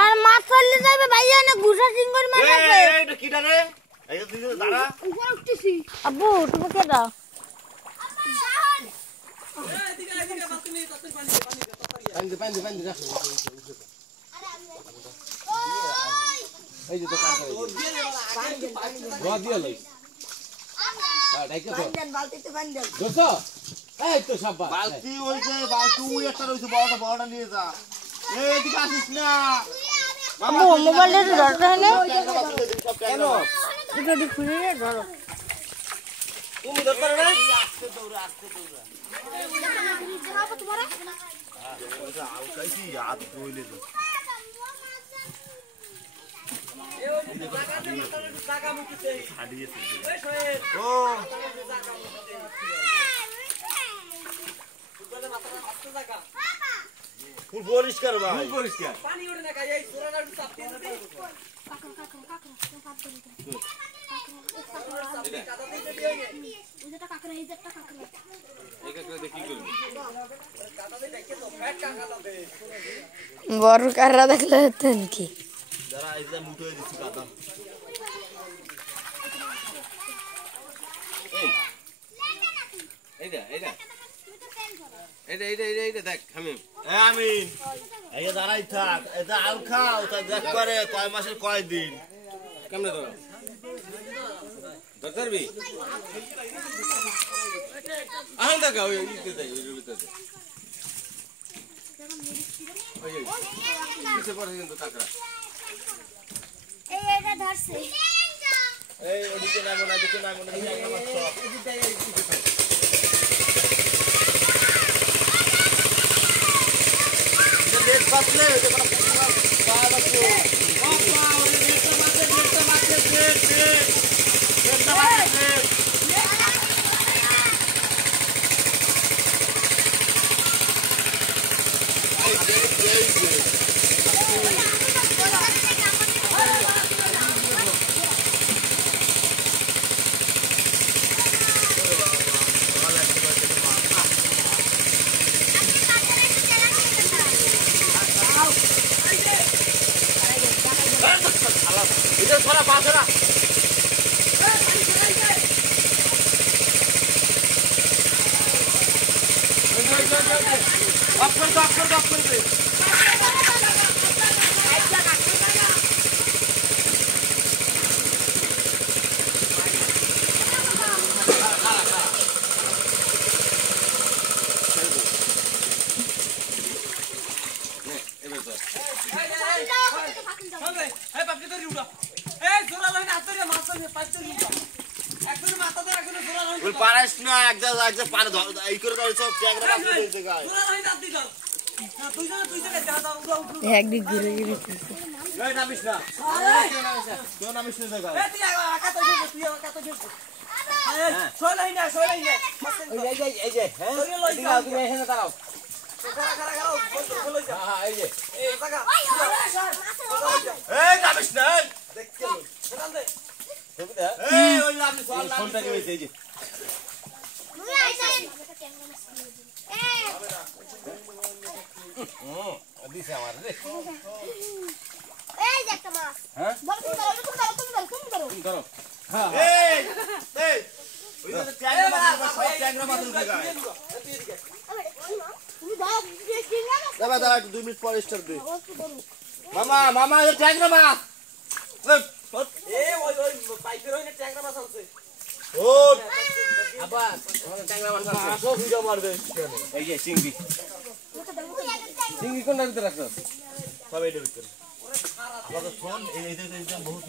আর মাছ ফেললে যাবে ভাইয়া না গুসা সিঙ্গর মাছ আছে এইটা কিটা রে এই যে তুই দাঁড়া উপরে উঠতেছি আব্বু তুমি কে দাও পানি রাখ এই যে তো কাটা রদ দিয়ে লই হ্যাঁ ডাইকে তো বালতিতে পানি দাও দোস্ত এই তো সব বালতি ওই যে বালতি ওই একটা রইছে বড়টা নিয়ে যা এই দিকে আসিস না আম্মু মোবাইলটা ধরতে না কেন এটা দি খুলে ধরো তুমি ধরতে না আস্তে দৌড়া জানাবো তোমারে ওটা আলকাইছি হাত ধুইলে তো ফুল পরিষ্কার ভাই ফুল পরিষ্কার পানি ওড়ে না এই সোরাটা একটু চাপ দিয়ে দে বড় কাররা দেখলে হতেন কি যারা আইজা মুঠো দিছি কাদা এইটা দেখ আমিন এই দাঁড়াই থাক এটা আল খাও তা দেখ করে কয় মাসের কয় দিন কেমনে ধরো ধরবি আহ দেখা ওই ইতে দেই ওই রুবিতে ওই কিসে পড়ে কিন্তু কাকড়া এই এটা ধরছে এই ওদিকে নামো না এই আমার সব দেখ পাতলে ওই যে মানে পাওয়া আছে বাবা ওই নেটটা মারতে इधर थोड़ा पास है ना आप कर दे পারাস না একদম পানি এই করে দাও সব ট্যাগরা বাকি হইছে গায় একদিক ঘুরে গিয়ে এই নামিস না তুই নামিস না জায়গা এই তুই আকা তো তুই আকা তো এই ছয়লাই না এই যে হ্যাঁ তুমি এখানে দাঁড়াও খাড়া বল যা হ্যাঁ এই যে এই জায়গা এই নামিস না দেখতে শোনান দে এই ওই আপনি ফোনটা কইছে এই যে দিছে আমার রে এই যে একটা মাছ হ্যাঁ বল তুমি ধরো হ্যাঁ এই ট্যাংরা মাছ দেখায় তুমি দাও চিংড়া মাছ দাঁড়া দাঁড়া একটু 2 মিনিট পরে স্টার্ট দে মামা মামা এই ট্যাংরা মাছ এ ওই পাইপের ওই ট্যাংরা মাছ আছে ও আবা আমাদের ট্যাংরা মাছ আছে আসো ভিডিও মারবে এই যে চিংড়ি চিংড়ি কোনটার ভিতরে রাখছো সব এইটার ভিতরে আমাদের ফোন এই বহুত